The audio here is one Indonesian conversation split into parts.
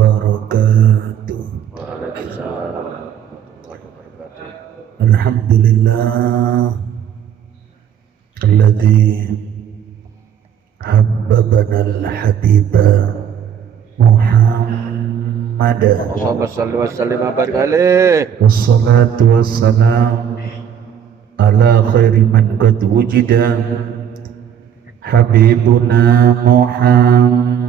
wabarakatuh. Alhamdulillah alladzi habbabana al-habiba Muhammad. Allahumma shalli wa sallim wa barik alaih. Wassalatu wassalam ala khairi man qad wujida habibuna Muhammad.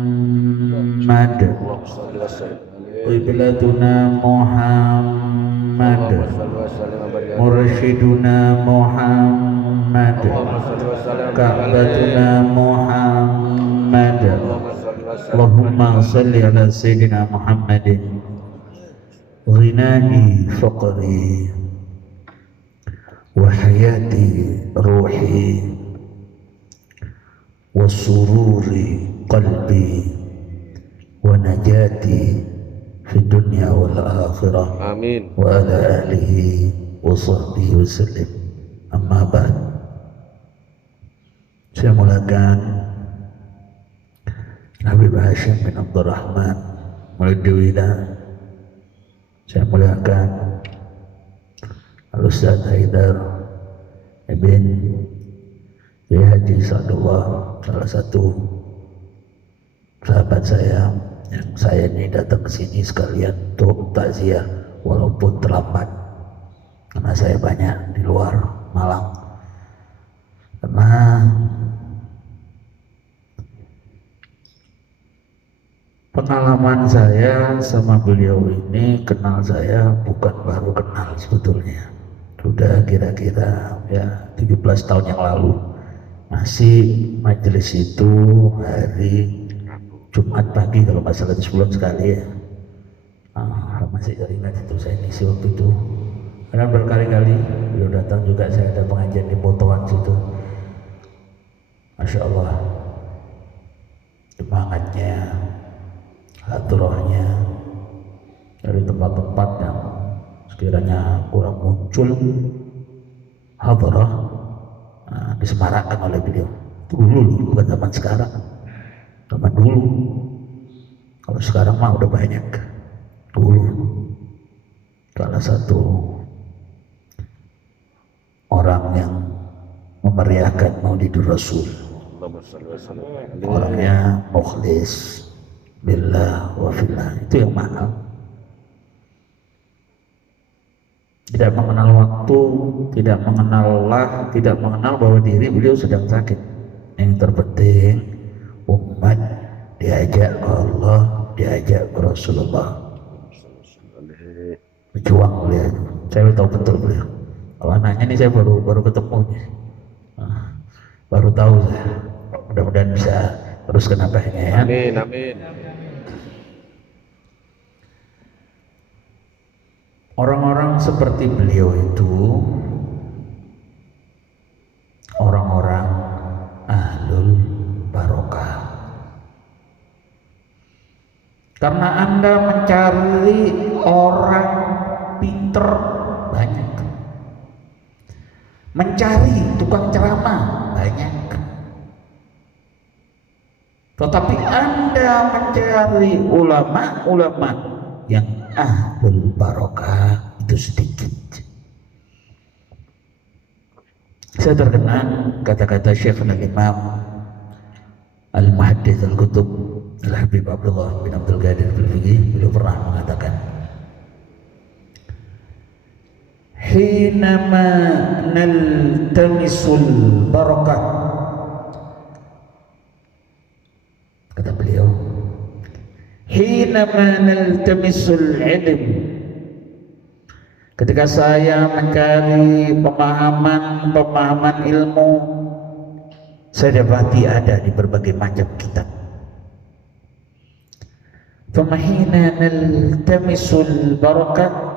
Allahumma shalli wa sallim alaih. Qiblatuna Muhammad, Allahumma shalli wa barik alaih. mursyiduna Muhammad, Allahumma shalli wa sallim wa barik Ka'batuna alaih. Muhammad. Allahumma shalli wa sallim. Allahumma salli ala Sayyidina Muhammadin ghinani faqri wa hayati ruhi wa sururi qalbi wa najati fi dunya wal akhirah. Amin. Wa ala alihi wa sahbihi wa sallim. Amma ba'd. Saya mulakan Habib Hashim bin Abdurrahman Mulidwila. Saya muliakan Al-Ustaz Haidar Ibn Haji Sadullah, salah satu sahabat saya yang saya ini datang ke sini sekalian untuk takziah walaupun terlambat karena saya banyak di luar Malang. Karena pengalaman saya sama beliau ini, kenal saya bukan baru kenal sebetulnya. Sudah kira-kira ya 17 tahun yang lalu. Masih majelis itu hari Jumat pagi kalau nggak salah, sebulan sekali ya. Masih ingat itu, saya ngisi waktu itu. Karena berkali-kali beliau datang juga, saya ada pengajian di Potoan situ. Masya Allah, semangatnya, hadrahnya dari tempat-tempat yang sekiranya kurang muncul hadrah disemarakkan oleh beliau dulu, bukan zaman sekarang, zaman dulu. Kalau sekarang mah udah banyak. Dulu salah satu orang yang memeriahkan Maulidur Rasul, orangnya mukhlis billah wa fillah, itu yang mahal. Tidak mengenal waktu, tidak mengenal Allah, tidak mengenal bahwa diri beliau sedang sakit. Yang terpenting umat diajak ke Allah, diajak ke Rasulullah. Berjuang beliau. Saya tahu betul beliau. Kalau anaknya ini saya baru ketemu, baru tahu saya. Mudah-mudahan bisa teruskan abahnya ya. Amin, amin. Orang-orang seperti beliau itu orang-orang ahlul barokah. Karena Anda mencari orang pinter banyak, mencari tukang ceramah banyak, tetapi Anda mencari ulama-ulama yang ahlul barokah itu sedikit. Saya terkenang kata-kata Syekh al-Imam Al-Muhaddits Al-Qutub Al-Habib Abdullah bin Abdul Qadir Al-Fiqih. Beliau pernah mengatakan, hinama naltamisul barakah, kata beliau, hinama naltamisul ilm, ketika saya mencari pemahaman ilmu, saya dapati ada di berbagai macam kitab. Famahina naltamisul barakah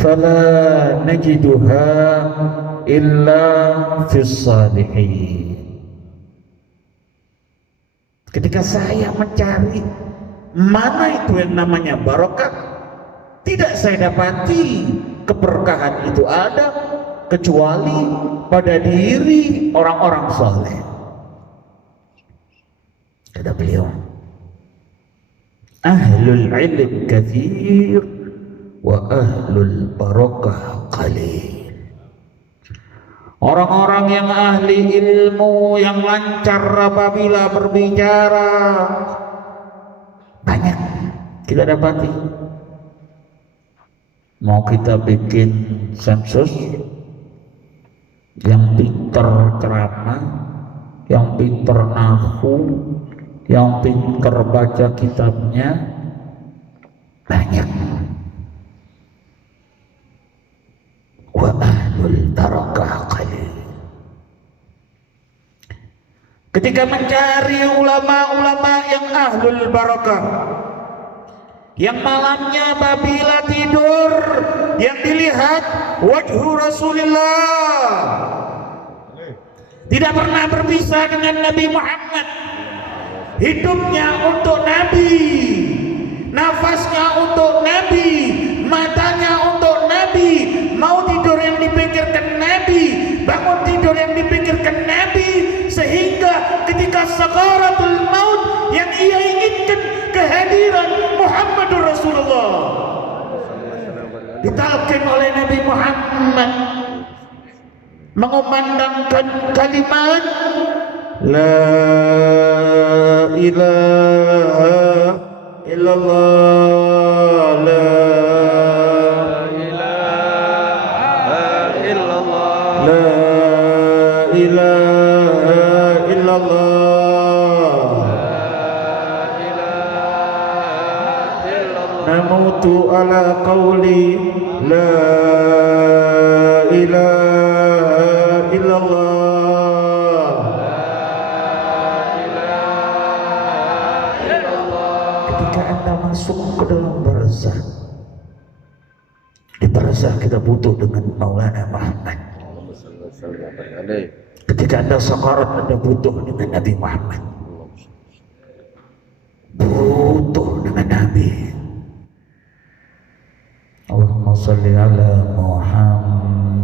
fala najiduha illa fis salihin. Ketika saya mencari mana itu yang namanya barakah, tidak saya dapati keberkahan itu ada kecuali pada diri orang-orang saleh. Kata beliau, ahlul ilm kathir wa ahlul barakah qalil. Orang-orang yang ahli ilmu, yang lancar apabila berbicara, banyak kita dapati. Mau kita bikin sensus, yang pinter ceramah, yang pinter nahwu, yang pinter baca kitabnya, banyak. Wa ahlul barakah qalil. Ketika mencari ulama-ulama yang ahlul barakah, yang malamnya apabila tidur yang dilihat wajhu Rasulullah, tidak pernah berpisah dengan Nabi Muhammad, hidupnya untuk Nabi, nafasnya untuk Nabi, matanya untuk Nabi, mau tidur yang dipikirkan Nabi, bangun tidur yang dipikirkan Nabi, sehingga ketika sakaratul maut yang ia inginkan kehadiran Muhammadur Rasulullah, ditalkin oleh Nabi Muhammad mengumandangkan kalimat la ilaha illallah, la ilaha illallah, la ilaha illallah, namutu ala qawli la ilaha illallah. Ketika Anda masuk ke dalam barzah, di barzah kita butuh dengan Maulana Muhammad. Ketika Anda sakarat, Anda butuh dengan Nabi Muhammad, butuh dengan Nabi. Allahumma salli ala Muhammad,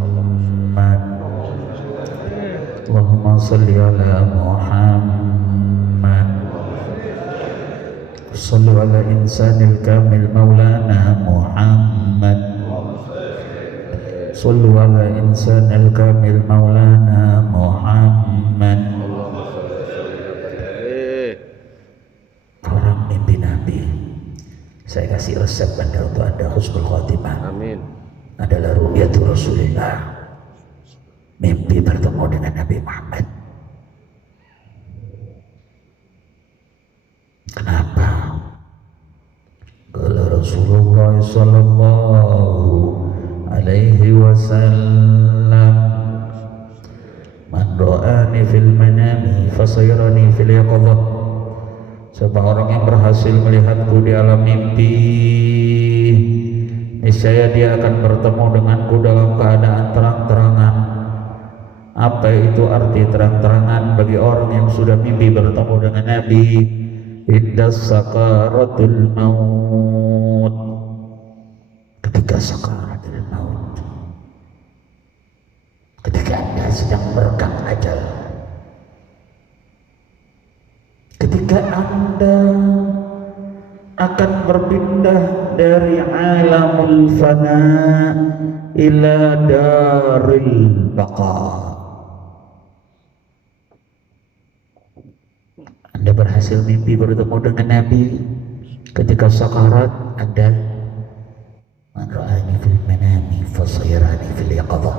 Allahumma salli ala Muhammad, sallu ala insanil kamil maulana Muhammad, sallu ala insanil kamil maulana Muhammad. Orang mimpi Nabi, saya kasih resep Anda untuk Anda husnul khotimah. Amin. Adalah ru'yatul Rasulullah, mimpi bertemu dengan Nabi Muhammad. Kenapa? Kalau Rasulullah sallallahu alaihi wasallam, man ra'ani fil manami fasayrani fil yaqظah. Siapa orang yang berhasil melihatku di alam mimpi, niscaya dia akan bertemu denganku dalam keadaan terang-terangan. Apa itu arti terang-terangan bagi orang yang sudah mimpi bertemu dengan Nabi? Inda sakaratul maut, ketika sakaratul maut, ketika Anda sedang meregang ajal, ketika Anda akan berpindah dari alamul fana ila daril baqa. Anda berhasil mimpi bertemu dengan Nabi ketika sakarat. Anda man ra'ani fil manami fasayrani fil yaqظah.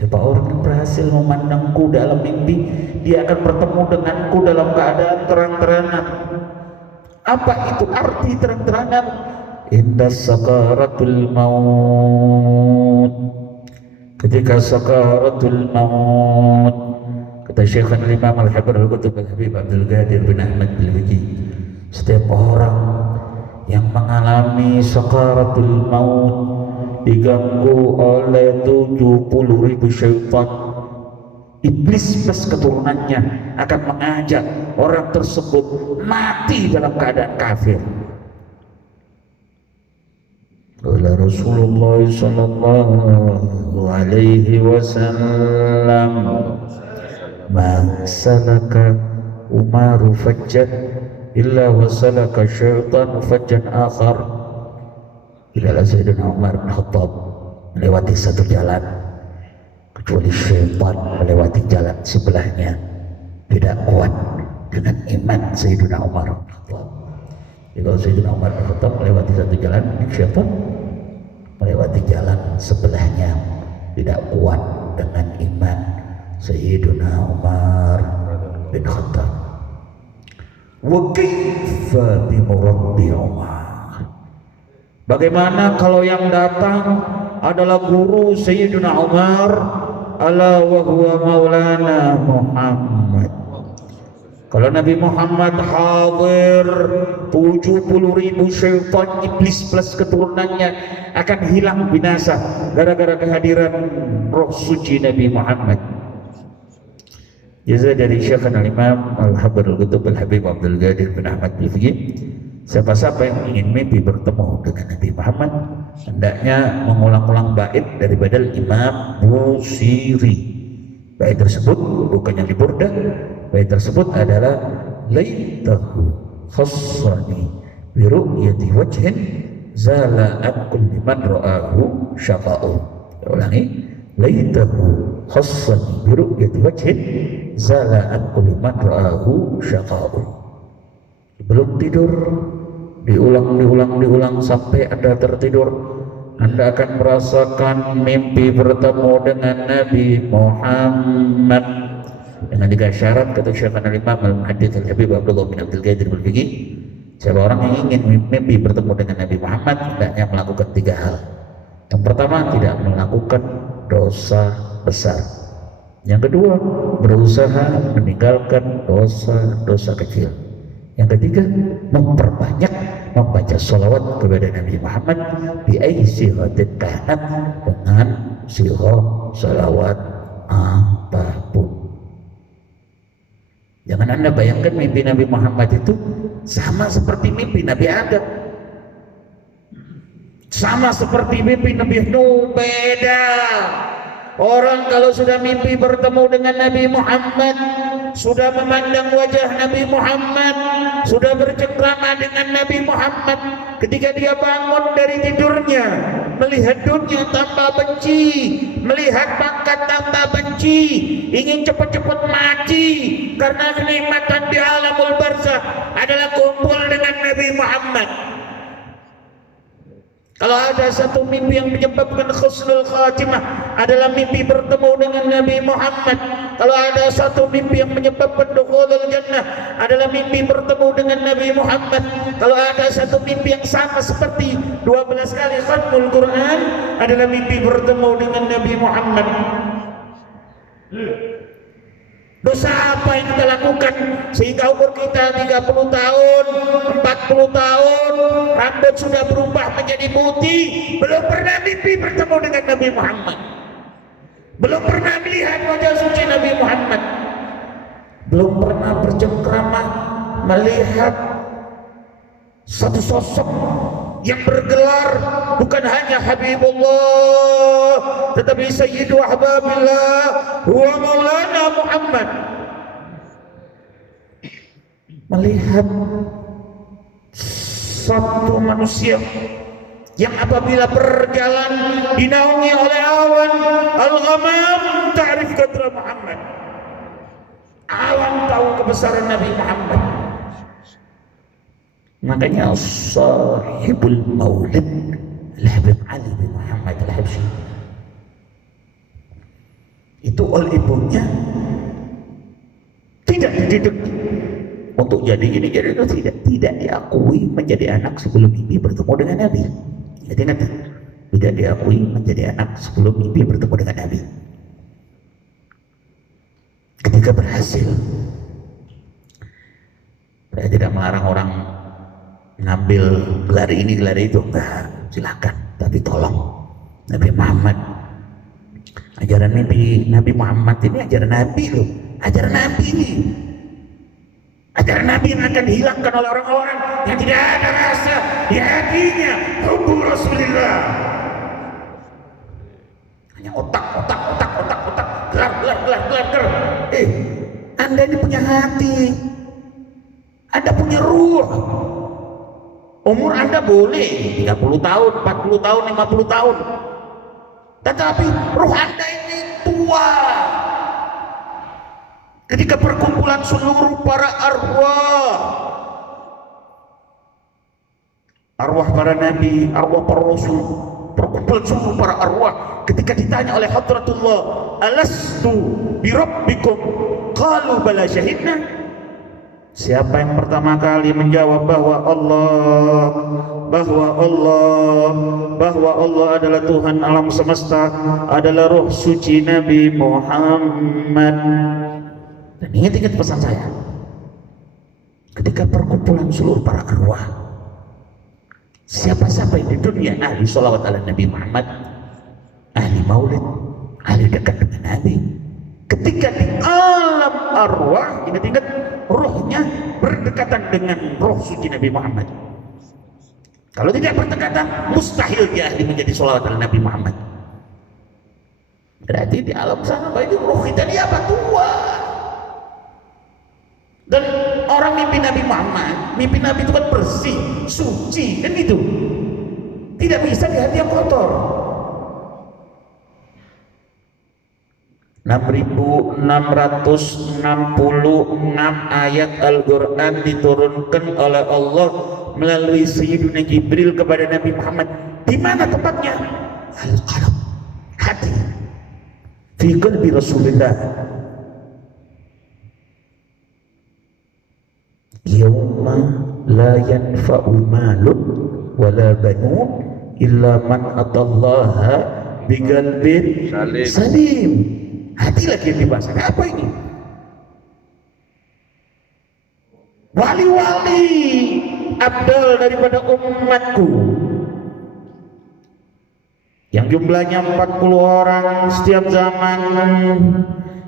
Siapa orang yang berhasil memandangku dalam mimpi, dia akan bertemu denganku dalam keadaan terang-terangan. Apa itu arti terang-terangan? Inda sakaratul maut, ketika sakaratul maut, kata Syekh Al-Imam Al-Habr Al-Qutub Al-Habib Abdul Qadir bin Ahmad Al-Wiki, setiap orang yang mengalami sakaratul maut diganggu oleh 70.000 syaitan, iblis plus keturunannya akan mengajak orang tersebut mati dalam keadaan kafir. Qala Rasulullah sallallahu alaihi wasallam, man salaka umaru fajjat illa wasalaka syaitan fajjan akhar. Tidaklah Sayyidina Umar bin Khattab melewati satu jalan kecuali syaitan melewati jalan sebelahnya. Tidak kuat dengan iman Sayyidina Umar bin Khattab. Jadi kalau Sayyidina Umar bin Khattab melewati satu jalan, syaitan melewati jalan sebelahnya. Tidak kuat dengan iman Sayyidina Umar bin Khattab. Wa kaifa bi murabbi Umar. Bagaimana kalau yang datang adalah guru Sayyidina Umar, ala wa huwa maulana Muhammad. Kalau Nabi Muhammad hadir, 70.000 syaitan iblis plus keturunannya akan hilang binasa gara-gara kehadiran roh suci Nabi Muhammad. Jaza dari Syekh Al-Imam Al-Habr Al-Qutub Al-Habib Abdul Qadir bin Ahmad Al-Fiqih, siapa-siapa yang ingin mimpi bertemu dengan Nabi Muhammad hendaknya mengulang-ulang bait daripada Imam Busiri. Bait tersebut bukan yang di Burdah. Bait tersebut adalah laitahu khassani bi ru'yati wajhin zala an kulli man ra'ahu syafa'u. Ulangi, laitahu khassani bi ru'yati wajhin zala an kulli man ra'ahu syafa'u. Sebelum tidur diulang sampai Anda tertidur, Anda akan merasakan mimpi bertemu dengan Nabi Muhammad dengan 3 syarat, kata Syekh Al-Imam Al-Muhaddits Al-Habib Abdullah bin Abdul Qadir Al-Fiqih. Siapa orang yang ingin mimpi bertemu dengan Nabi Muhammad hendaknya melakukan 3 hal. Yang pertama, tidak melakukan dosa besar. Yang kedua, berusaha meninggalkan dosa-dosa kecil. Yang ketiga, memperbanyak membaca sholawat kepada Nabi Muhammad bi ayyi sihatin kanat, dengan sirah sholawat apapun. Jangan Anda bayangkan mimpi Nabi Muhammad itu sama seperti mimpi Nabi Adam, sama seperti mimpi Nabi Nuh. Beda. Orang kalau sudah mimpi bertemu dengan Nabi Muhammad, sudah memandang wajah Nabi Muhammad, sudah bercengkrama dengan Nabi Muhammad, ketika dia bangun dari tidurnya, melihat dunia tambah benci, melihat pangkat tambah benci, ingin cepat-cepat mati, karena kenikmatan di alamul barzakh adalah kumpul dengan Nabi Muhammad. Kalau ada satu mimpi yang menyebabkan husnul khatimah adalah mimpi bertemu dengan Nabi Muhammad. Kalau ada satu mimpi yang menyebabkan dukhulul jannah adalah mimpi bertemu dengan Nabi Muhammad. Kalau ada satu mimpi yang sama seperti 12 kali khatmul Quran adalah mimpi bertemu dengan Nabi Muhammad. Dosa apa yang kita lakukan sehingga umur kita 30 tahun, 40 tahun, rambut sudah berubah menjadi putih, belum pernah mimpi bertemu dengan Nabi Muhammad, belum pernah melihat wajah suci Nabi Muhammad, belum pernah bercengkrama melihat satu sosok yang bergelar bukan hanya Habibullah tetapi Sayyidu Ahbabillah huwa Maulana Muhammad. Melihat satu manusia yang apabila berjalan dinaungi oleh awan al-ghamam ta'rif qadra Muhammad, awan tahu kebesaran Nabi Muhammad. Makanya sahibul maulid Al-Habib Ali bin Muhammad Al-Habsyi itu oleh ibunya tidak dididik untuk jadi ini jadi itu, tidak diakui menjadi anak sebelum mimpi bertemu dengan Nabi. Jadi ingat, tidak diakui menjadi anak sebelum mimpi bertemu dengan Nabi. Ketika berhasil, saya tidak melarang orang ngambil gelar ini gelar itu, enggak, silakan, tapi tolong Nabi Muhammad, ajaran Nabi Muhammad ini ajaran Nabi loh, ajaran Nabi ini, ajaran Nabi yang akan dihilangkan oleh orang-orang yang tidak ada rasa di hatinya hubbu Rasulullah, hanya otak, gelar. Anda ini punya hati. Anda punya ruh. Umur Anda boleh 30 tahun, 40 tahun, 50 tahun. Tetapi ruh Anda ini tua. Ketika perkumpulan seluruh para arwah para nabi, arwah para rasul, perkumpulan seluruh para arwah, ketika ditanya oleh Hadratullah, alastu birabbikum, qalu bala syahidna. Siapa yang pertama kali menjawab bahwa Allah adalah Tuhan alam semesta, adalah ruh suci Nabi Muhammad. Dan ingat pesan saya, ketika perkumpulan seluruh para arwah, siapa-siapa yang di dunia ahli sholawat ala Nabi Muhammad, ahli maulid, ahli dekat dengan Nabi, ketika di alam arwah, ingat-ingat, rohnya berdekatan dengan roh suci Nabi Muhammad. Kalau tidak berdekatan, mustahil dia ahli menjadi sholawat ala Nabi Muhammad. Berarti di alam sana, itu roh kita ini apa? Tua. Dan orang mimpi Nabi Muhammad, mimpi Nabi itu kan bersih, suci, kan gitu. Tidak bisa di hati yang kotor. 6.666 ayat Al-Quran diturunkan oleh Allah melalui Sayyidina Jibril kepada Nabi Muhammad. Di mana tempatnya? Al-Qalb, hati, fi qalbi Rasulullah. Yawma la yanfa'u malun wala banun illa man atallaha biqalbin salim. Hati lagi yang dibahas. Apa ini? Wali-wali abdal daripada umatku yang jumlahnya 40 orang setiap zaman.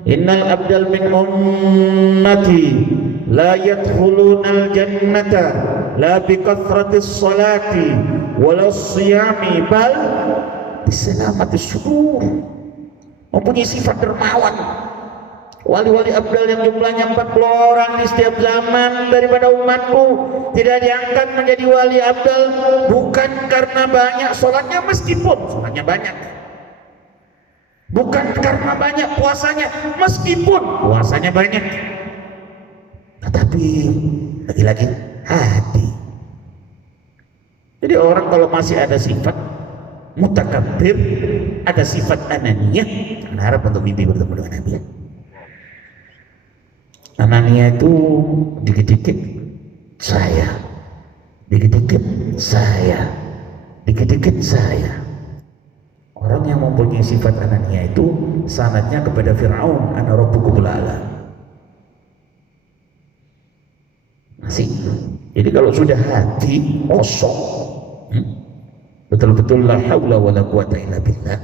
Innal abdal min ummati la yadkhulunal jannata la bikathratis salati wala siyami bal bisalamatis sudur. Mempunyai sifat dermawan. Wali-wali abdal yang jumlahnya 40 orang di setiap zaman daripada umatku tidak diangkat menjadi wali abdal bukan karena banyak sholatnya, meskipun sholatnya banyak, bukan karena banyak puasanya, meskipun puasanya banyak, tetapi lagi-lagi hati. Jadi orang kalau masih ada sifat mutakabbir, ada sifat ananiyah, harap untuk mimpi bertemu dengan Nabi. Ananiyah itu dikit-dikit saya, dikit-dikit saya, dikit-dikit saya. Orang yang mempunyai sifat ananiyah itu sanadnya kepada Fir'aun, ana rabbukumul a'la. Masih. Jadi kalau sudah hati kosong, betul-betul la haula wala quwata illa billah,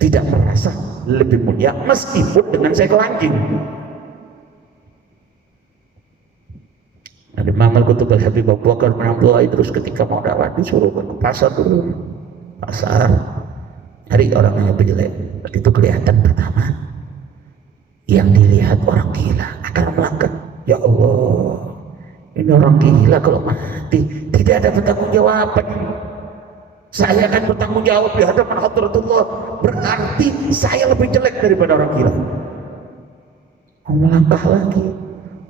tidak merasa lebih mulia meskipun dengan seekor anjing. Ada Imam Al-Qutub Al-Habib Abu Bakar bin Abdullah Idrus ketika mau dakwah disuruh ke pasar dulu, pasar cari orang yang jelek. Itu kelihatan pertama yang dilihat orang gila akan melangkah. Ya Allah, ini orang gila kalau mati tidak ada bertanggung jawaban. Saya akan bertanggung jawab di hadapan Hadratullah. Berarti saya lebih jelek daripada orang gila. Mau melangkah lagi,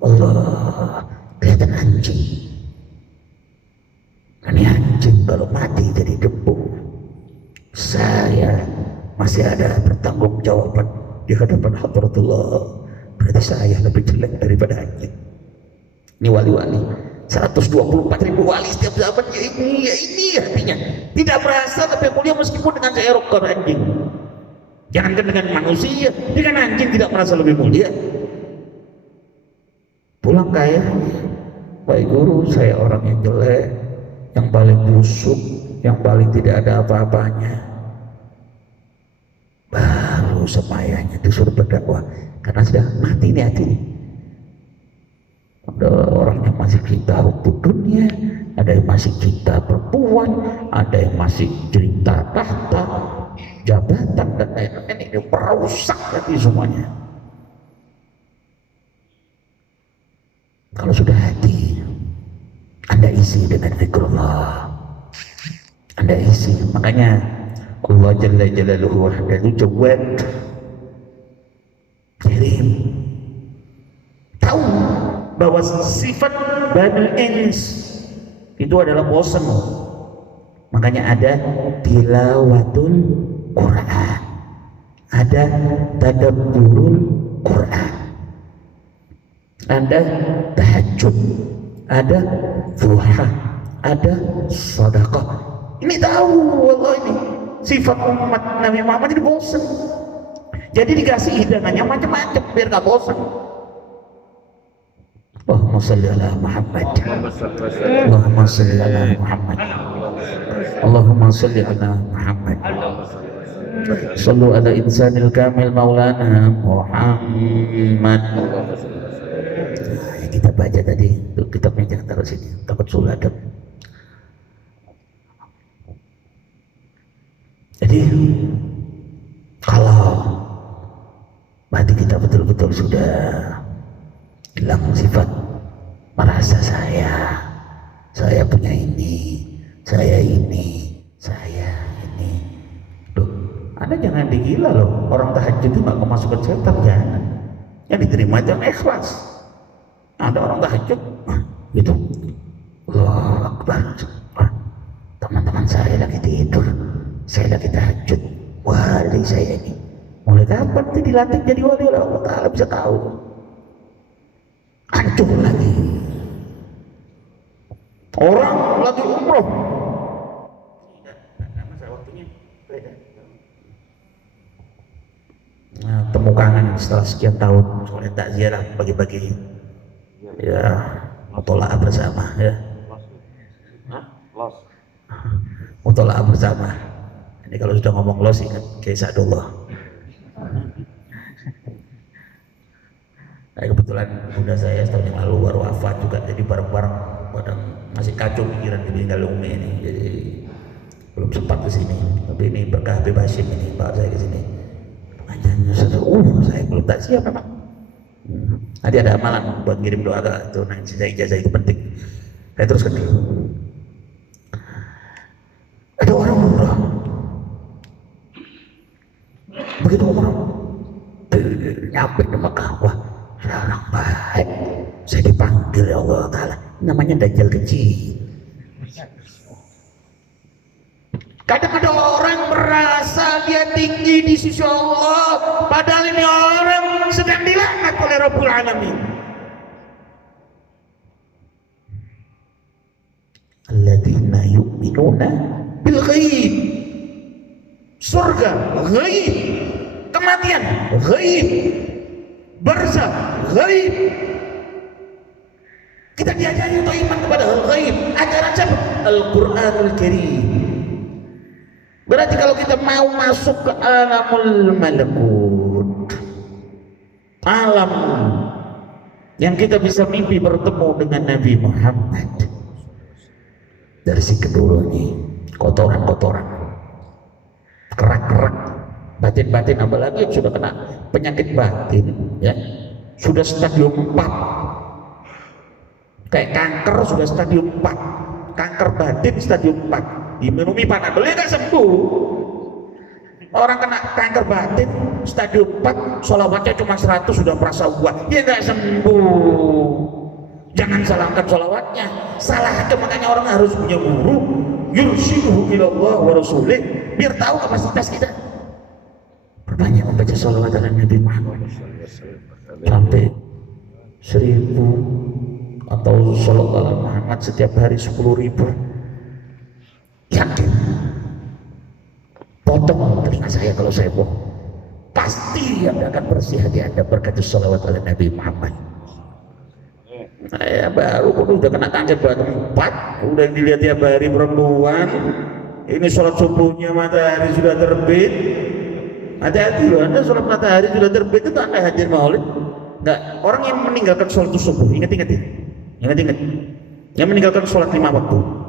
Allah, kelihatan anjing. Ini anjing kalau mati jadi debu. Saya masih ada bertanggung jawaban di hadapan Hadratullah. Berarti saya lebih jelek daripada anjing. Ini wali-wali 124.000 wali setiap zaman, ya ini artinya tidak merasa lebih mulia meskipun dengan seekor anjing. Jangankan dengan manusia, dengan anjing tidak merasa lebih mulia. Pulang kaya, baik guru, saya orang yang jelek, yang paling busuk, yang paling tidak ada apa-apanya. Baru semayanya disuruh berdakwah karena sudah mati nih hati ini. Ada orang yang masih cinta hukum dunia, ada yang masih cinta perempuan, ada yang masih cinta tahta, jabatan dan lain-lain. Ini merusak hati semuanya. Kalau sudah hati Anda isi dengan zikrullah, Anda isi. Makanya Allah Jalla Jalaluhu wahdahu jawad, kirim, tahu bahwa sifat Banul Ins itu adalah bosan. Makanya ada tilawatul Quran, ada tadabburul Quran, ada tahajud, ada duha, ada sedekah. Ini tahu Allah, ini sifat umat Nabi Muhammad ini bosan. Jadi dikasih hidangannya macam-macam biar gak bosan. Allahumma salli ala Muhammad, Allahumma salli ala Muhammad, Allahumma salli ala Muhammad. Sallu ala insanil kamil maulana Muhammad. Yang kita baca tadi, kitabnya jangan taruh sini, takut suul adab. Jadi kalau berarti kita betul-betul sudah hilang sifat merasa saya punya ini, saya ini, saya ini. Loh, Anda jangan digila loh, orang tahajud itu gak kemasukan setan, jangan. Yang diterima itu yang ikhlas. Ada orang tahajud gitu, Allahu Akbar, teman-teman saya lagi tidur, saya lagi tahajud, wali saya ini mulai kapan tuh dilatih jadi wali oleh Allah Ta'ala bisa tahu. Hancur lagi. Orang lagi umroh, nah, temu kangen setelah sekian tahun, soalnya tak ziarah bagi-bagi ya mutola'ah bersama ya, mutola'ah bersama. Ini kalau sudah ngomong los ingat Kiai Sa'dullah. Nah, kebetulan bunda saya setahun yang lalu baru wafat juga, jadi bareng-bareng pada masih kacau pikiran ditinggal Umi ini, jadi belum sempat ke sini. Tapi ini berkah Habib Hashim ini bawa saya ke sini. Pengajiannya saya belum tak siap memang. Tadi ada amalan buat ngirim doa itu, nanti ijazah itu penting. Saya teruskan dulu. Ada orang umrah, begitu umrah nyampe di Mekah, wah orang baik, saya dipanggil ya Allah Ta'ala, namanya Dajjal kecil. Kadang ada orang merasa dia tinggi di sisi Allah, padahal ini orang sedang dilaknat oleh Rabbul Alamin. Alladzina yu'minuna bil ghaib, surga ghaib, kematian ghaib, barzakh ghaib. Kita diajari untuk iman kepada hal ghaib. Ajaran siapa? Al-Quranul Karim. Berarti kalau kita mau masuk ke alamul malakut, alam yang kita bisa mimpi bertemu dengan Nabi Muhammad, dari si kedua ini kotoran-kotoran, kerak-kerak, batin-batin, apalagi yang sudah kena penyakit batin ya, sudah stadium 4, kayak kanker sudah stadium 4, kanker batin stadium 4, diminumi panadol gak sembuh. Orang kena kanker batin stadium 4, sholawatnya cuma 100 sudah merasa kuat, ya gak sembuh. Jangan salahkan sholawatnya, salahkan. Makanya orang harus punya guru, yursyiduhu ilallah wa rasulih, biar tahu kapasitas kita. Perbanyak membaca sholawat ala Nabi Muhammad sampai 1000 atau sholawat ala Muhammad setiap hari 10.000. Yakin, potong telinga saya kalau saya bohong, pasti Anda akan bersih hati Anda berkat sholawat ala Nabi Muhammad. Saya baru udah kena kanker batin 4, udah dilihat tiap hari perempuan, ini sholat subuhnya matahari sudah terbit. Hati-hati loh, Anda sholat matahari sudah terbit itu Anda hadir maulid. Enggak, orang yang meninggalkan sholat subuh, ingat-ingat ya, ingat-ingat, yang meninggalkan sholat 5 waktu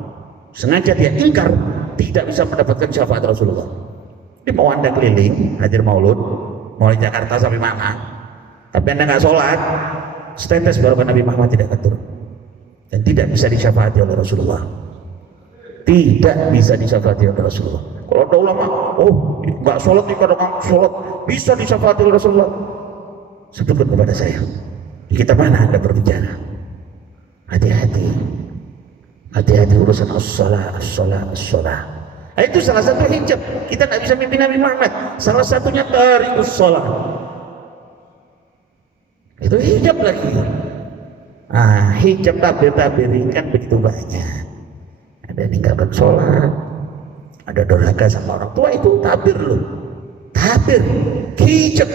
sengaja dia ingkar, tidak bisa mendapatkan syafaat Rasulullah. Jadi mau Anda keliling hadir maulud, mau di Jakarta sampai mana, tapi Anda nggak sholat, setetes baru Nabi Muhammad tidak akan turun. dan tidak bisa disyafaati oleh Rasulullah. Tidak bisa disyafaati oleh Rasulullah. Kalau ada ulama, oh nggak sholat nih, kadang sholat bisa disyafaati oleh Rasulullah, sebutkan kepada saya. Di kitab mana Anda berbicara? Hati-hati, hati-hati urusan as-shalah, as-shalah, as-shalah. Itu salah satu hijab. Kita nggak bisa mimpi Nabi Muhammad. Salah satunya tarikus shalah. Itu hijab lagi. Hijab tabir-tabir kan begitu banyak. Ada ninggalkan sholat, ada durhaka sama orang tua, itu tabir loh. Tabir, hijab.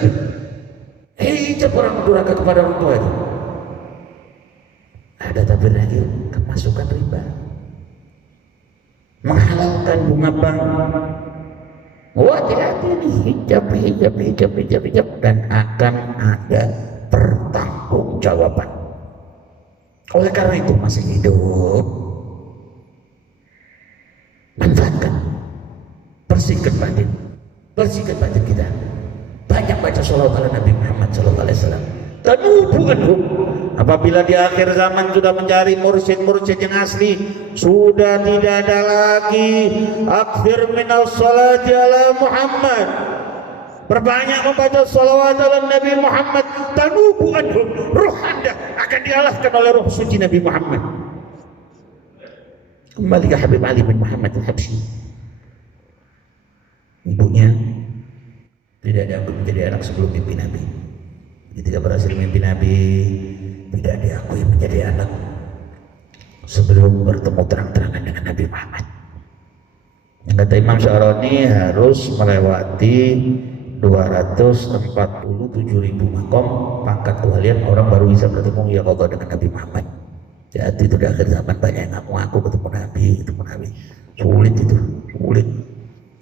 Hijab orang durhaka kepada orang tua itu. Ada tabir lagi, kemasukan riba, menghalalkan bunga bank. Hati-hati nih, hijab, dan akan ada pertanggungjawaban. Oleh karena itu masih hidup, manfaatkan, bersihkan batin kita. Banyak baca sholawat ala Nabi Muhammad SAW. Tanubu'anhum, apabila di akhir zaman sudah mencari mursyid yang asli, sudah tidak ada lagi akthir minas sholati ala Muhammad, perbanyak membaca sholawat ala Nabi Muhammad. Tanubu'anhum, ruh Anda akan dialahkan oleh ruh suci Nabi Muhammad. Kembali ke Habib Ali bin Muhammad al-Habsyi. Ibunya tidak diakui menjadi anak sebelum mimpi Nabi. Ketika berhasil mimpi Nabi, tidak diakui menjadi anak sebelum bertemu terang-terangan dengan Nabi Muhammad. Yang kata Imam Syaroni harus melewati 247.000 makom pangkat kewalian, orang baru bisa bertemu ya Allah dengan Nabi Muhammad. Jadi itu di akhir zaman banyak yang ngaku ketemu Nabi. Sulit itu, sulit.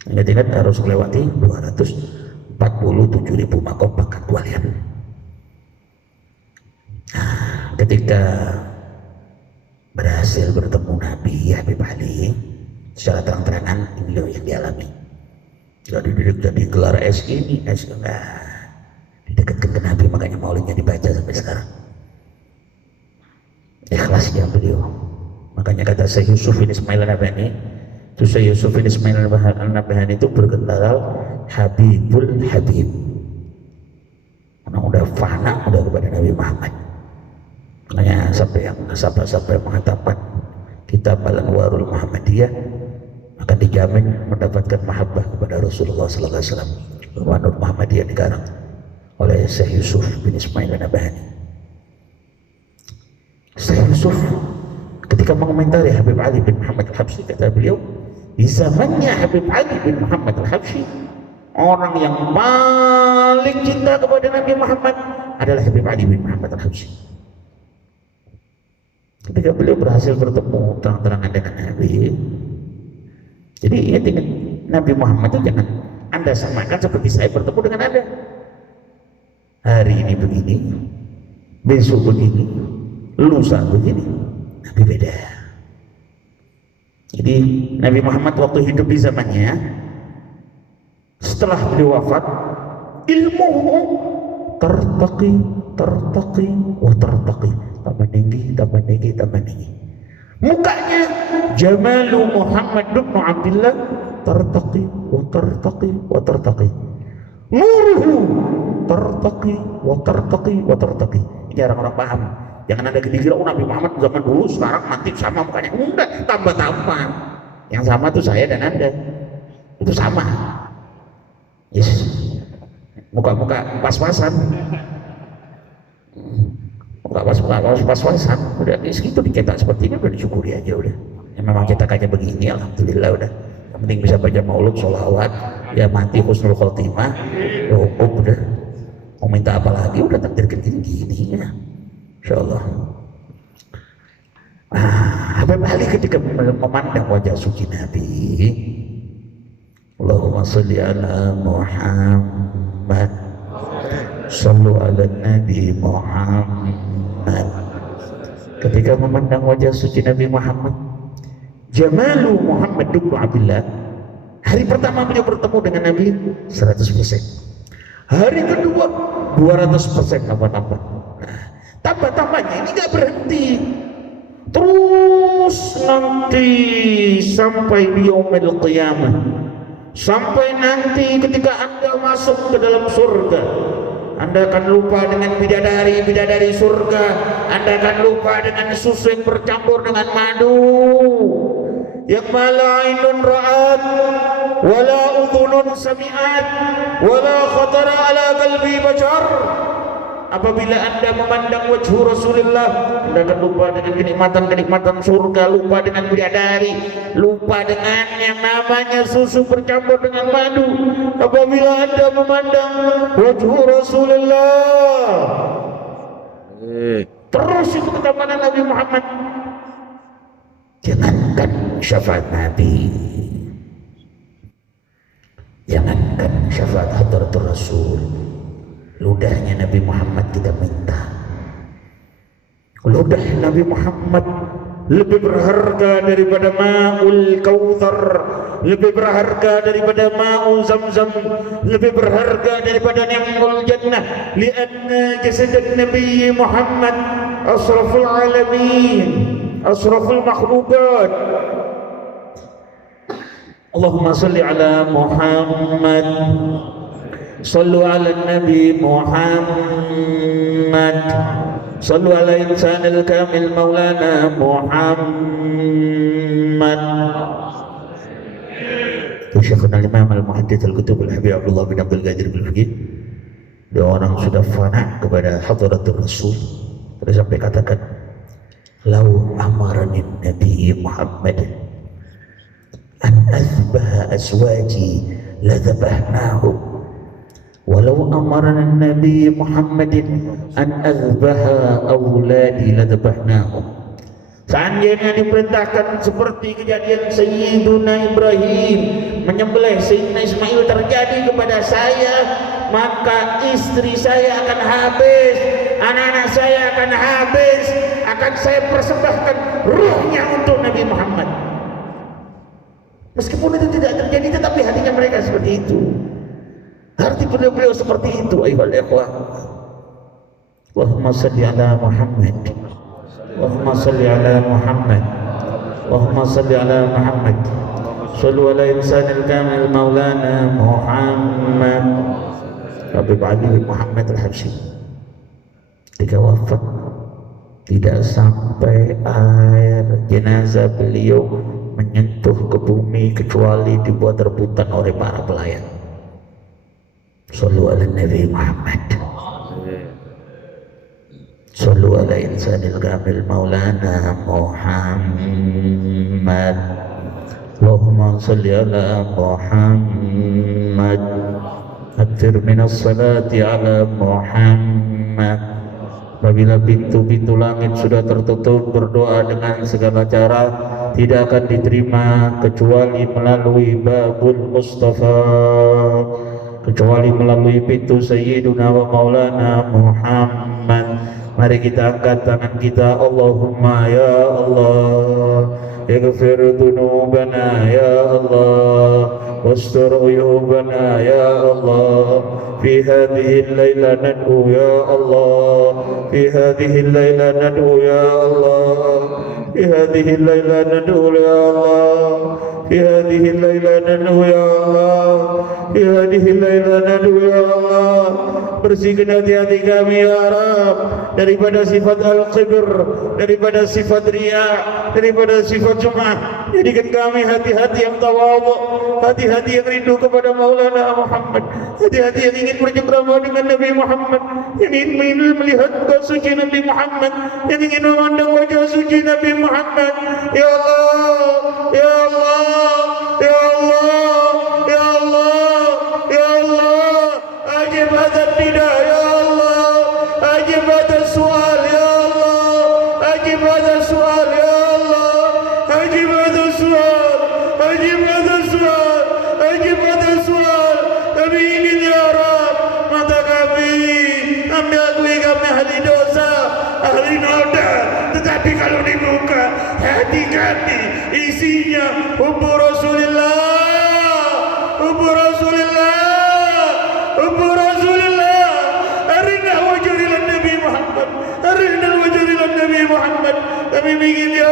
Ingat-ingat harus melewati 247.000 makom pangkat kewalian. Ketika berhasil bertemu Nabi Habib Ali secara terang-terangan, ini loh yang dialami. Jadi gelar SI ini, didekatkan ke Nabi, makanya maulidnya dibaca sampai sekarang. Ikhlasnya beliau. Makanya kata Syekh Yusuf bin Ismail An-Nabhani, itu Syekh Yusuf bin Ismail An-Nabhani itu bergelar Habibul Habib. Karena udah fana udah kepada Nabi Muhammad. Makanya sampai yang mengatakan kitab Al-Anwarul Muhammadiyah akan dijamin mendapatkan mahabbah kepada Rasulullah sallallahu alaihi wasallam. Al-Anwarul Muhammadiyah dikarang oleh Syekh Yusuf bin Ismail An-Nabhani. Syekh Yusuf ketika mengomentari Habib Ali bin Muhammad al-Habsyi, kata beliau, di zamannya Habib Ali bin Muhammad al-Habsyi, orang yang paling cinta kepada Nabi Muhammad adalah Habib Ali bin Muhammad al-Habsyi. Ketika beliau berhasil bertemu terang-terangan dengan Nabi, jadi ingat Nabi Muhammad itu jangan Anda samakan seperti saya bertemu dengan Anda. Hari ini begini, besok begini, lusa begini. Nabi beda. Jadi Nabi Muhammad waktu hidup di zamannya, setelah beliau wafat, ilmu tertaqi wa tertaqi, tambah tinggi. Mukanya Jamalu Muhammad bin Abdullah tertaqi wa tertaqi. Nuruhu tertaqi wa tertaqi. Ini orang-orang paham. Jangan ada dikira Nabi Muhammad zaman dulu sekarang mati sama mukanya. Enggak, tambah. Yang sama tuh saya dan Anda. Itu sama. Yes. Muka-muka pas-pasan. Pas-pasan. Udah segitu dicetak seperti ini udah disyukuri aja udah. Ya, memang cetakannya begini, alhamdulillah udah. Yang penting bisa baca maulud, sholawat, ya mati husnul khotimah, cukup udah. Mau minta apa lagi udah takdir gini ya. Insyaallah. Habib Ali ketika memandang wajah suci Nabi, Allahumma sholli ala Muhammad, shollu ala Nabi Muhammad. Ketika memandang wajah suci Nabi Muhammad, Jamalu Muhammad bin Abdullah, hari pertama beliau bertemu dengan Nabi 100%. Hari kedua 200% tambah-tambahnya ini gak berhenti. terus nanti sampai di yaumil qiyamah, sampai nanti ketika Anda masuk ke dalam surga, Anda akan lupa dengan bidadari surga, Anda akan lupa dengan susu yang bercampur dengan madu, yang mala ainun ra'at wala udhunun sami'at wala khatara ala qalbi bashar. Apabila Anda memandang wajhu Rasulullah, Anda akan lupa dengan kenikmatan surga, lupa dengan bidadari, lupa dengan yang namanya susu bercampur dengan madu. Apabila Anda memandang wajhu Rasulullah, terus itu ketampanan Nabi Muhammad. Jangankan syafaat Nabi, jangankan syafaat hadratul Rasul, ludahnya Nabi Muhammad kita minta. Ludah Nabi Muhammad lebih berharga daripada ma'ul kautsar, lebih berharga daripada ma'u zamzam, lebih berharga daripada ni'mul jannah, lianna jasad Nabi Muhammad asraful alamin, asraful makhlukat. Allahumma salli ala Muhammad, sallu ala Nabi Muhammad, sallu ala insanil kamil maulana Muhammad. Syekhuna al-Imam al-Muhaddits al-Kutub al-Habib Abdullah bin Abdul Qadir bil-Fiqih, dia orang sudah fana kepada hadratul Rasul. Terus sampai katakan, lau amarani Nabi Muhammad an azbaha aswaji la dhabahnahu, walau amarana Nabi Muhammadin an azbaha awladi la dhabahnahu. Seandainya diperintahkan seperti kejadian Sayyiduna Ibrahim menyembelih Sayyidina Ismail terjadi kepada saya, maka istri saya akan habis, anak-anak saya akan habis, akan saya persembahkan ruhnya untuk Nabi Muhammad. Meskipun itu tidak terjadi, tetapi hatinya mereka seperti itu. Hati beliau seperti itu. Ayuhal ikhwah, Allahumma salli ala Muhammad, Allahumma salli ala Muhammad, Allahumma salli ala Muhammad, sallu ala insanil kamil maulana Muhammad. Habib Ali bin Muhammad al-Habsyi ketika wafat, tidak sampai air jenazah beliau menyentuh ke bumi kecuali dibuat rebutan oleh para pelayan. Sallu ala Nabi Muhammad, sallu ala insanil kamil maulana Muhammad, Allahumma salli ala Muhammad, akthir minas salati ala Muhammad. Apabila pintu-pintu langit sudah tertutup, berdoa dengan segala cara tidak akan diterima kecuali melalui babul Mustafa, kecuali melalui pintu Sayyiduna wa Maulana Muhammad. Mari kita angkat tangan kita. Allahumma ya Allah, ighfir dhunubana ya Allah, wastur uyubana ya Allah. في هذه الليلة ندعو يا الله، في هذه الليلة ندعو يا الله، في هذه الليلة ندعو يا الله، في هذه الليلة ندعو يا الله، في هذه الليلة ندعو يا الله. Bersihkan hati-hati kami ya Rabb daripada sifat al-qibr, daripada sifat riya, daripada sifat jum'ah. Jadikan kami hati-hati yang tawadhu, hati-hati yang rindu kepada Maulana Muhammad, hati-hati yang ingin bercengkrama dengan Nabi Muhammad, yang ingin melihat wajah suci Nabi Muhammad, yang ingin memandang wajah suci Nabi Muhammad. Ya Allah, ya Allah, ya Allah, ya Allah, ya Allah, ajib hadzal nida ya Allah, ajib hadzal su'al ya Allah, ajib hadzal su'al ya Allah, ajib hadzal su'al, ajib hadzal su'al, ajib hadzal su'al. Kami ingin ya Rabb, mata kami akui kami ahli dosa, ahli noda, tetapi kalau dibuka hati kami isinya hubbu Rasulillah, hubbu Rasulillah, hubbu Rasulillah. Arina wajurilan Nabi Muhammad, arina wajurilan Nabi Muhammad. Kami ingin ya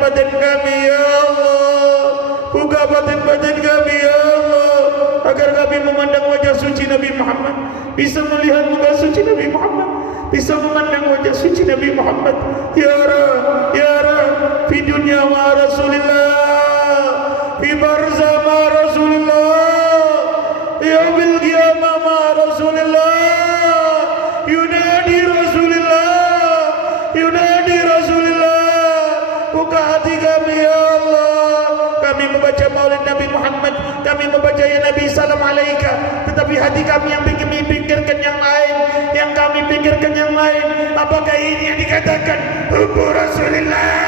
batin kami ya Allah, buka batin kami ya Allah, agar kami memandang wajah suci Nabi Muhammad, bisa melihat muka suci Nabi Muhammad, bisa memandang wajah suci Nabi Muhammad. Ya Rab, ya Rab, fi dunya ma Rasulillah, fi barzah ma Rasulillah, ya bil qiyamah ma Rasulillah, yunadi Rasulillah, yunadi Rasulillah. Buka hati kami ya Allah, kami membaca maulid Nabi Muhammad, kami membaca ya Nabi salam alaika, tetapi hati kami yang kami pikirkan yang lain, yang kami pikirkan yang lain. Apakah ini yang dikatakan hubbu Rasulillah?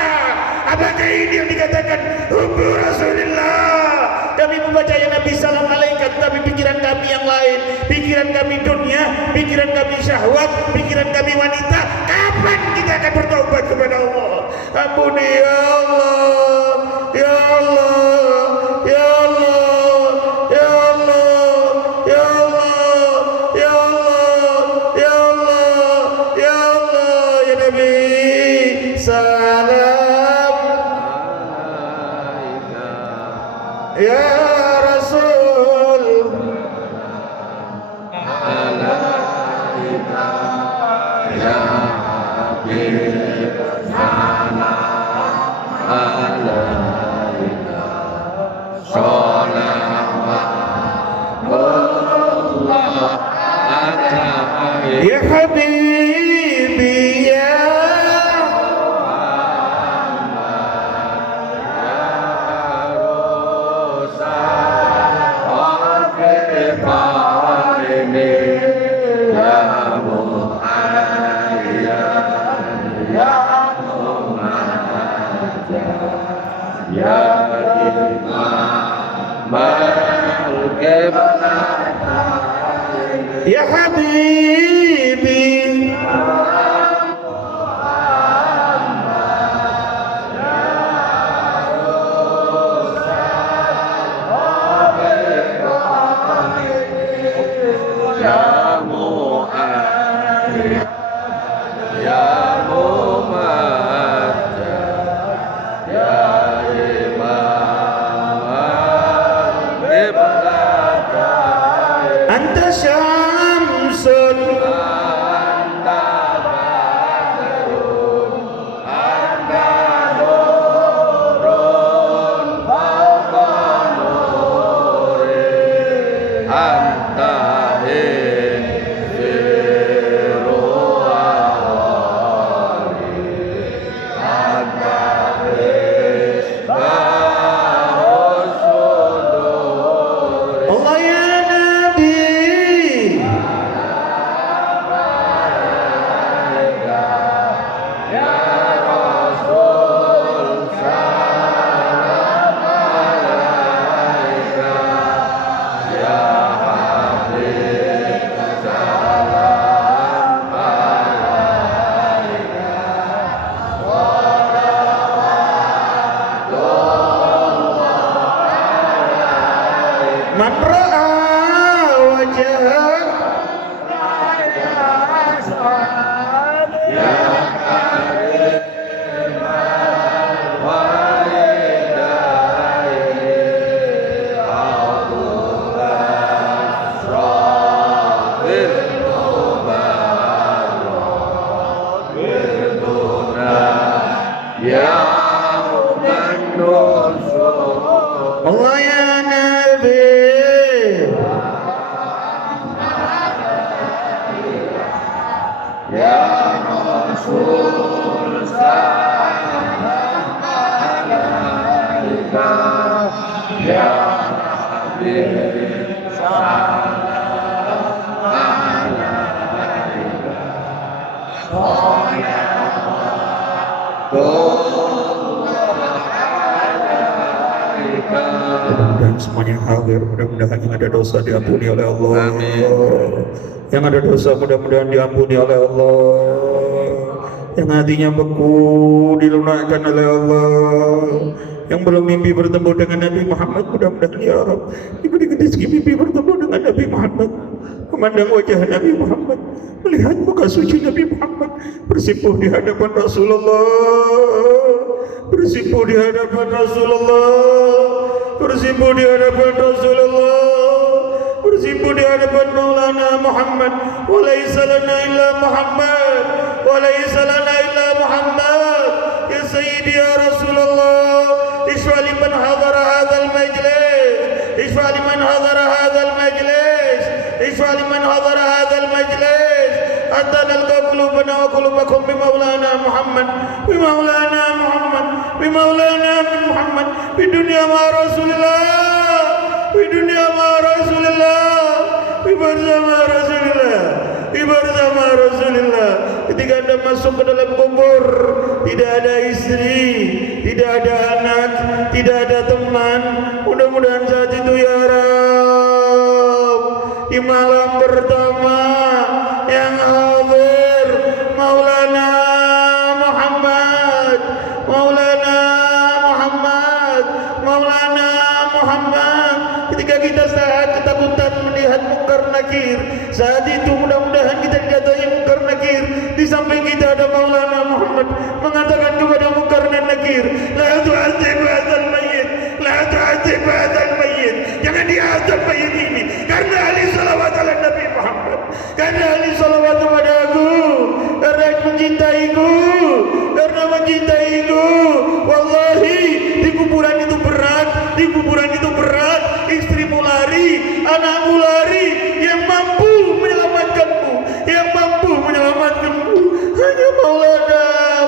Apakah ini yang dikatakan hubbu Rasulillah? Kami membaca ya Nabi salam alaika, tetapi pikiran kami yang lain, pikiran kami dunia, pikiran kami syahwat, pikiran kami wanita. Kapan kita akan bertobat kepada Allah? Ampuni ya Allah, ya Allah, ya Allah, ya Allah, ya Allah, ya Allah, ya Allah, ya Allah, ya Nabi salam ya Rasul alaika ya Habib salam alaika sholawatullah alaika ya Habibi ya ya Habibi anta syamsun Allah ya Nabi man ra'a wajah Allah ya Nabi ya Rasul salam alaika ya Habib salam mudah-mudahan semuanya hadir, mudah-mudahan yang ada dosa diampuni oleh Allah. Amin. Yang ada dosa mudah-mudahan diampuni oleh Allah. Yang hatinya beku dilunakkan oleh Allah. Yang belum mimpi bertemu dengan Nabi Muhammad, mudah-mudahan ya Rabb diberikan rezeki mimpi bertemu dengan Nabi Muhammad, memandang wajah Nabi Muhammad, melihat muka suci Nabi Muhammad, bersimpuh di hadapan Rasulullah, bersimpu di hadapan Rasulullah, bersimpu di hadapan Rasulullah, bersimpu di hadapan Maulana Muhammad. Wa laisa lana illa Muhammad, wa laisa lana illa Muhammad. Ya Sayyidi ya Rasulullah, isfa liman hadara hadzal majlis, isfa liman hadara hadzal majlis, isfa liman hadara hadzal majlis. Hatta nalqa qulubana wa qulubakum bi Maulana Muhammad, bi Maulana Muhammad, bi Maulana Muhammad, bi dunya ma Rasulullah, bi dunya ma Rasulullah, bi bersama Rasulullah, bi bersama Rasulullah. Ketika Anda masuk ke dalam kubur, tidak ada istri, tidak ada anak, tidak ada teman. Mudah-mudahan saat itu ya Rabb, di malam pertama yang hadir Maulana Muhammad, Maulana Muhammad, Maulana Muhammad. Ketika kita saat ketakutan melihat mungkar nakir, saat itu mudah-mudahan kita didatangi mungkar nakir. Di samping kita ada Maulana Muhammad mengatakan kepada mungkar dan nakir, la tu'adzib hadzal mayyit, la tu'adzib hadzal mayyit. Jangan diazab mayit ini karena ahli salawat ala Nabi Muhammad, karena ahli salawat kepada aku, karena mencintaiku, karena mencintaiku. Wallahi di kuburan itu berat, di kuburan itu berat. Istrimu lari, anakmu lari, yang mampu menyelamatkanmu, yang mampu menyelamatkanmu hanya Maulana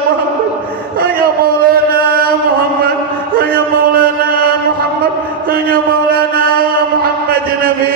Muhammad, hanya Maulana Muhammad, hanya Maulana Muhammad, hanya Maulana Muhammad Nabi.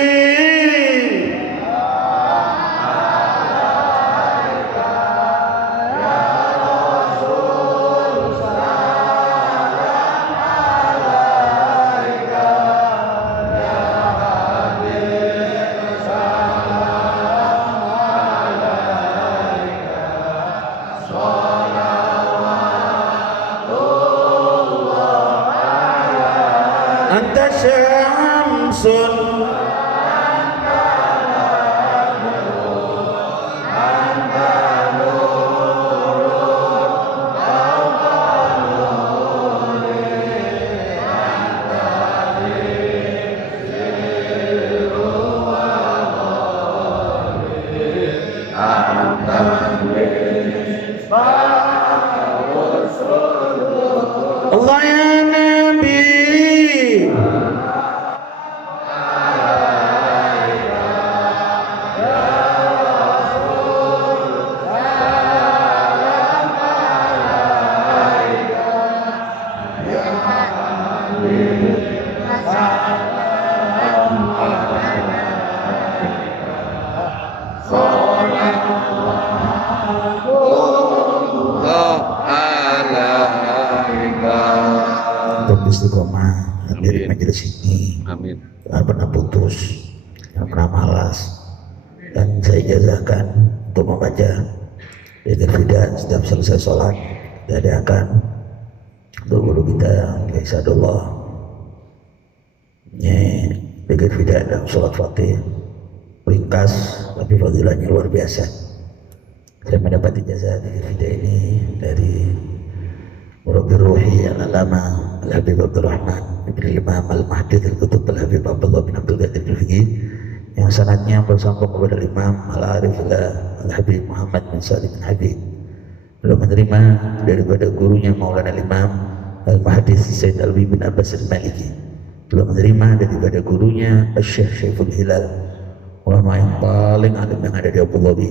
Anta syamsun Allah ya Nabi. Untuk istiqomah dari majelis ini, Amin. jangan pernah putus, jangan pernah malas, dan saya jazakan untuk membaca Dzikir Fida setiap selesai sholat. Kita akan untuk guru kita Kiai Sadullah ini Dzikir Fida dalam sholat Fatih, ringkas tapi fadilahnya luar biasa. Saya mendapat ijazah Dzikir Fida ini dari Murabbi Ruhi Al-Alama Al-Habib Abdul Rahman Ibn Imam Al-Mahdith Al-Qutub Al-Habib Abdullah bin Abdul Qadir Al-Fiqih, yang sanadnya bersambung kepada Imam Al-Arif Al-Habib Muhammad bin Salim bin Habib. Beliau menerima daripada gurunya Maulana Imam Al-Mahdith Sayyid Alwi bin Abbas Al-Maliki. Beliau menerima daripada gurunya Syekh Syaiful Hilal, ulama yang paling alim yang ada di Abu Dhabi.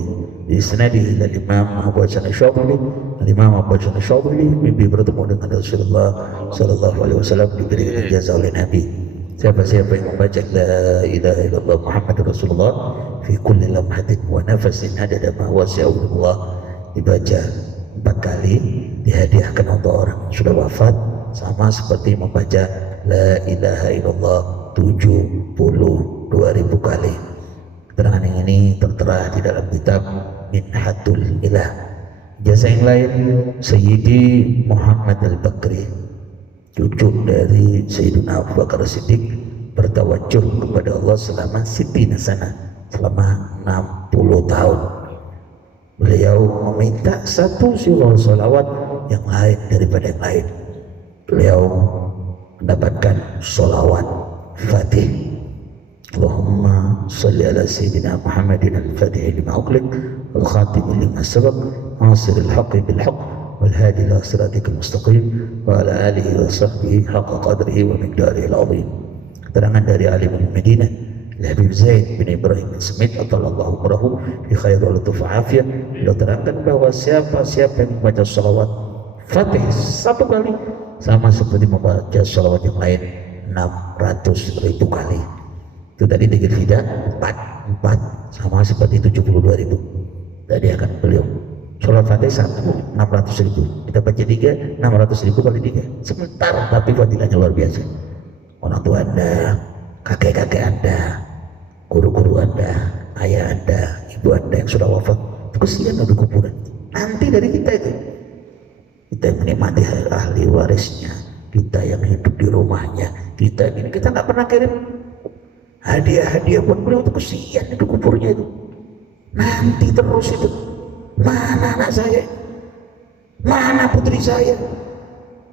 Di isnadihi ila Imam Abu Hasan Asy-Syadzili, Imam Abu Hasan Asy-Syadzili mimpi bertemu dengan Rasulullah sallallahu alaihi wasallam, diberikan ijazah oleh Nabi. Siapa-siapa yang membaca la ilaha illallah Muhammadur Rasulullah fi kulli lamhatin wa nafasin adada ma wasi'ahu Allah, dibaca 4 kali, dihadiahkan untuk orang yang sudah wafat, sama seperti membaca la ilaha illallah 72.000 kali. Keterangan yang ini tertera di dalam kitab Minhatul Ilah. Jasa yang lain, Sayyidi Muhammad Al-Bakri, cucu dari Sayyidina Abu Bakar Siddiq, bertawajjuh kepada Allah selama sitina sana, selama 60 tahun. Beliau meminta satu surah salawat yang lain daripada yang lain. beliau mendapatkan sholawat Fatih. Allahumma salli ala sayyidina Muhammadin al-Fatih lima ughliq wal khatim lima sabaq nasiril haqqi bil haqq wal hadi ila siratikal mustaqim wa ala alihi wa sahbihi haqqa qadrihi wa miqdarihi al-azim. Keterangan dari alim Madinah Habib Zaid bin Ibrahim bin Smith atallahu umrahu fi khairul lutuf afiyah, beliau terangkan bahwa siapa yang membaca sholawat Fatih satu kali sama seperti membaca sholawat yang lain 600.000 kali. Itu tadi tiga fida 4 sama seperti 72.000. Tadi akan beliau sholat Fatih 1 600.000, kita baca 3 600.000 kali 3 sebentar, tapi fadilahnya luar biasa. Orang tua Anda, kakek-kakek Anda, guru-guru Anda, ayah Anda, ibu Anda yang sudah wafat, kesian di kuburan. Nanti dari kita itu, kita yang menikmati ahli warisnya, kita yang hidup di rumahnya, kita nggak pernah kirim hadiah buat beliau, itu kesian di kuburnya itu. Nanti terus itu, mana anak saya, mana putri saya,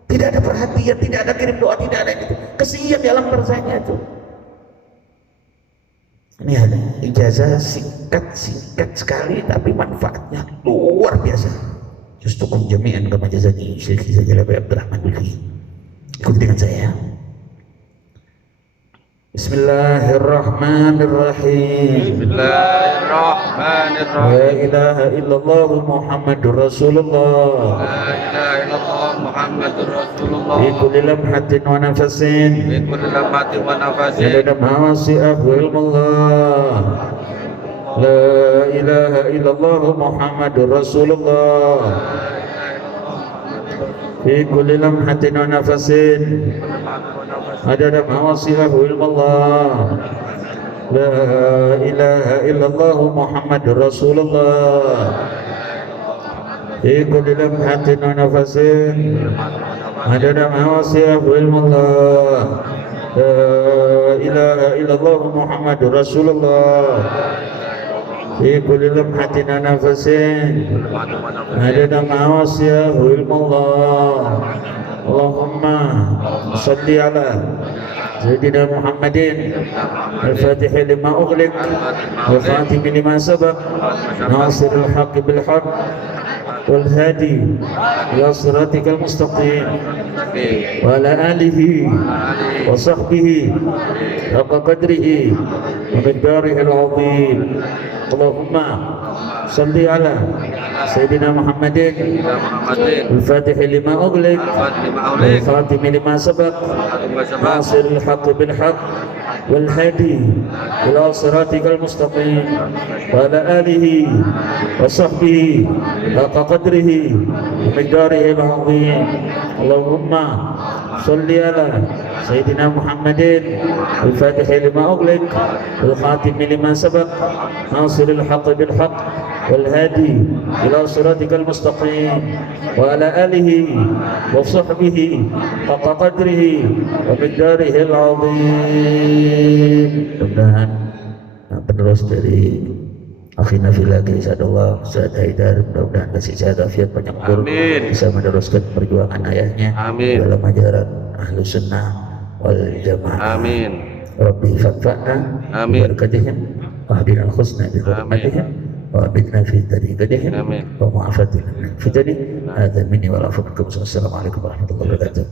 tidak ada perhatian, tidak ada kirim doa, tidak ada itu, kesian di alam barzahnya itu. Ini ada ijazah singkat sekali, tapi manfaatnya luar biasa. Justru jami'an kama jazani Syekh Zainal Abdurrahman Bilfi. Ikuti dengan saya. Bismillahirrahmanirrahim. Bismillahirrahmanirrahim. La ilaha illallah Muhammadur Rasulullah. La ilaha illallah Muhammadur Rasulullah. Fi kulli lamhatin wa nafasin. Fi kulli lamhatin wa nafasin. Adada mawasi'ahu ilmallah. La ilaha illallah Muhammadur Rasulullah. Fi kulli lamhatin wa nafasin. Adada mawasi'ahu ilmallah. La ilaha illallah Muhammadur Rasulullah. Fi kulli lamhatin wa nafasin. Adada mawasi'ahu ilmallah. La ilaha illallah Muhammadur Rasulullah. Fi kulli lamhatin wa nafasin. Adada mawasi'ahu ilmallah. Allahumma salli ala Sayyidina Muhammadin al-Fatih lima ughliq wal khatim lima sabaq nasiril haqqi bil haqq wal hadi ila siratikal mustaqim wa ala alihi wa sahbihi haqqa qadrihi wa miqdarihi al-azim. Allahumma salli ala Sayyidina Muhammadin al-Fatih lima ughliq wal khatim lima sabaq nasiril haqqi bil haqq wal hadi ila siratikal mustaqim wa ala alihi wa sahbihi haqqa qadrihi wa miqdarihi al-azim. Allahumma salli ala Sayyidina Muhammadin al-Fatih lima ughliq wal khatim lima sabaq nasiril haqqi bil haqq wal hadi ila siratikal mustaqim wa ala alihi wa sahbihi haqqa qadrihi wa miqdarihi al-azim. Mudah-mudahan penerus dari akhina fillah Sayyidullah Ustaz Haidar, mudah-mudahan kasih sehat afiat panjang umur, bisa meneruskan perjuangan ayahnya dalam ajaran Ahlus Sunnah wal Jamaah. Amin. Rabbi fadfa'na bi barakatihim wa hadina al-husna bi hurmatihim wa abidna fi tariqatihim wa mu'afatina fi tariq. Hadza minni wa la. Assalamualaikum warahmatullahi wabarakatuh.